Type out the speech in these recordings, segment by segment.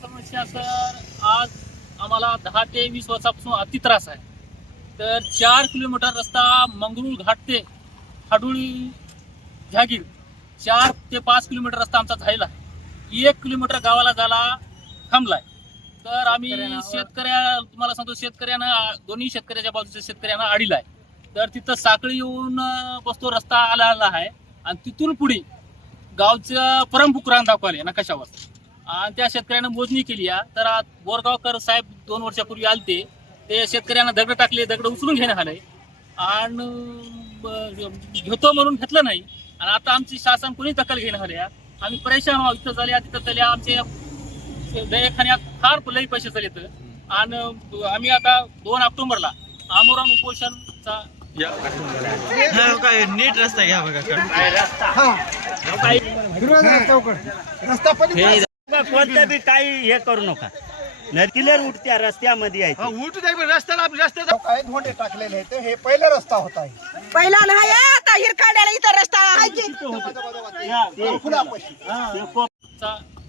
समस्या सर आज आम्हाला दहा ते वीस वर्षापासून अति त्रास आहे. तर चार किलोमीटर रस्ता मंगरूळ घाट ते हाडुळी जहागीर. चार ते पाच किलोमीटर रस्ता आमचा झालेला आहे. एक किलोमीटर गावाला झाला थांबलाय. तर आम्ही शेतकऱ्या तुम्हाला सांगतो शेतकऱ्यानं दोन्ही शेतकऱ्याच्या बाजूच्या शेतकऱ्यांना अडीला आहे तर तिथं साखळी येऊन बसतो रस्ता आला आला आहे. आणि तिथून पुढे गावचं परमभूक रान दाखवले नकाशावर. आणि त्या शेतकऱ्यानं मोजणी केली आहे तर आज बोरगावकर साहेब दोन वर्षापूर्वी आलते. ते शेतकऱ्यांना दगड टाकले दगड उचलून घेण्यात आलंय आणि घेतो म्हणून घेतलं नाही. आणि आता आमची शासन कोणी दखल घेण्यात आल्या आम्ही परेशान आहोत इथं झाल्या तिथं झाल्या आमचे दवाखान्यात फार लई पैसे चालत आणि आम्ही आता दोन ऑक्टोबरला आमोरण उपोषणचा काय नीट रस्ता घ्या बघा. रस्ता. कोणत्या बी काही हे करू नका. क्लिअर उठत्या रस्त्यामध्ये आहे. उठ जाईल रस्त्याला रस्त्याला काय धोंडे टाकलेले आहेत. हे पहिला रस्ता होता पहिला नाही आता हिरकाड्याला इथं रस्ता आहे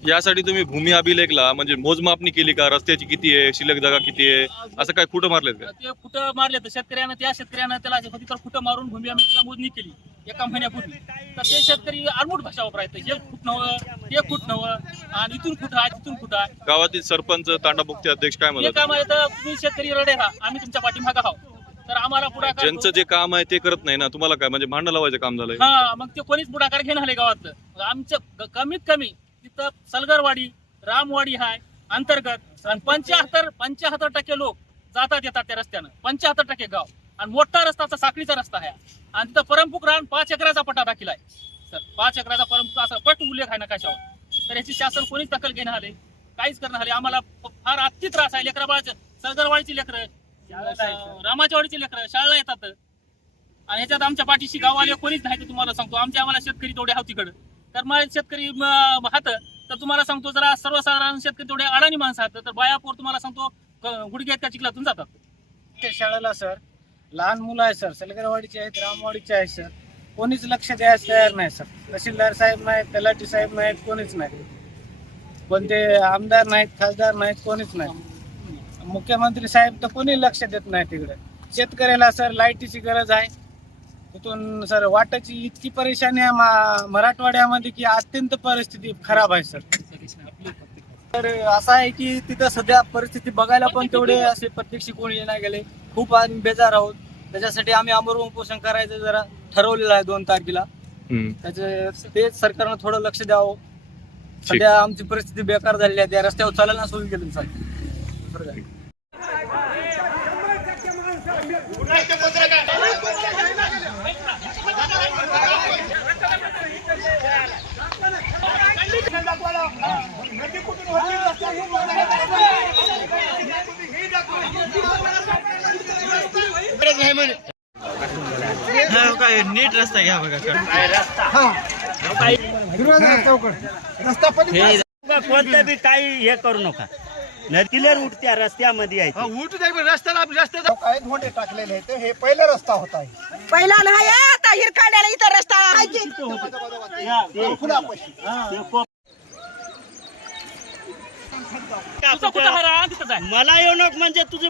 यासाठी तुम्ही भूमी अभिलेखला म्हणजे मोजमापणी केली का? रस्त्याची किती आहे? शिल्लक जागा किती आहे? असं काय कुठं मारलेत का? ते कुठं मारले तर शेतकऱ्यानं त्या शेतकऱ्यानं त्याला तर कुठं मारून भूमी तिला मोजणी केली. एका महिन्यापूर्वी. तर ते शेतकरी आडमुठ भाषा वापरायचं हे फूट नवं ते फूट नवं आणि इथून कुठं आहे तिथून कुठं आहे? गावातील सरपंच तांडामुक्ती अध्यक्ष काय हे म्हणतात काम आहे तर तुम्ही शेतकरी रडे राहा आम्ही तुमच्या पाठीमागं आहोत. तर आम्हाला पुढाकार ज्यांचं जे काम आहे ते करत नाही ना. तुम्हाला काय? म्हणजे भांडण लावायचं काम झालंय. हा मग ते कोणीच पुढाकार घेणं आले गावातलं. आमचं कमीत कमी तिथं सलगरवाडी रामवाडी हाय अंतर्गत आणि पंच्याहत्तर पंच्याहत्तर टक्के लोक जातात येतात त्या रस्त्यानं. पंच्याहत्तर टक्के गाव. आणि मोठा रस्ता साखळीचा रस्ता आहे. आणि तिथं परमपुक रान पाच एकराचा पट्टा दाखल आहे. सर पाच एकराचा परमपुक असा पट उल्लेख आहे नकाशावर तर याची शासन कोणीच दखल घेणं आले काहीच करणं आले आम्हाला फार अति त्रास आहे. लेकराबाळाचं सलगरवाडीची लेकरं रामाच्या वाडीची लेकरं शाळेला येतात. आणि ह्याच्यात आमच्या पाठीशी गाववाले कोणीच नाही ते तुम्हाला सांगतो. आमचे आम्हाला शेतकरी तेवढे हाव तिकडं. तर मग शेतकरी हात तुम्हाला सांगतो जरा सर्वसाधारण शेतकरी तेवढे अडाणी माणसं आहेत तर बायापूर तुम्हाला सांगतो गुडघ्यात त्या चिखलातून जातात. त्या शाळेला सर. लहान मुलं आहे सर. सलगरवाडीचे आहेत रामवाडीचे आहेत सर. कोणीच लक्ष द्यायला तयार नाही सर. तहसीलदार साहेब नाहीत तलाठी साहेब नाहीत कोणीच नाही. कोणते आमदार नाहीत खासदार नाहीत कोणीच नाही. मुख्यमंत्री साहेब तर कोणी लक्ष देत नाही तिकडे. शेतकऱ्याला सर लाईटीची गरज आहे. तिथून सर वाटाची इतकी परेशानी आहे मराठवाड्यामध्ये की अत्यंत परिस्थिती खराब आहे सर. तर असं आहे की तिथं सध्या परिस्थिती बघायला पण तेवढे असे प्रत्यक्ष कोणी नाही गेले. खूप आम्ही बेजार आहोत. त्याच्यासाठी आम्ही आमरण उपोषण करायचं जरा ठरवलेलं आहे दोन तारखेला. त्याचे ते सरकारनं थोडं लक्ष द्यावं. सध्या आमची परिस्थिती बेकार झालेली आहे. त्या रस्त्यावर चालायला सोयी केली सर काय नीट रस्ता घ्या बघा रस्ता. पण कोणत्या बी काही हे करू नका. क्लिअर उठत्या रस्त्यामध्ये आहे रस्त्याला रस्त्याला काय धोंडे टाकलेले आहेत हे पहिला रस्ता होता पहिला नाही आता हिरकाड्याला इथं रस्ता आहे. मला येऊ नको म्हणजे तुझं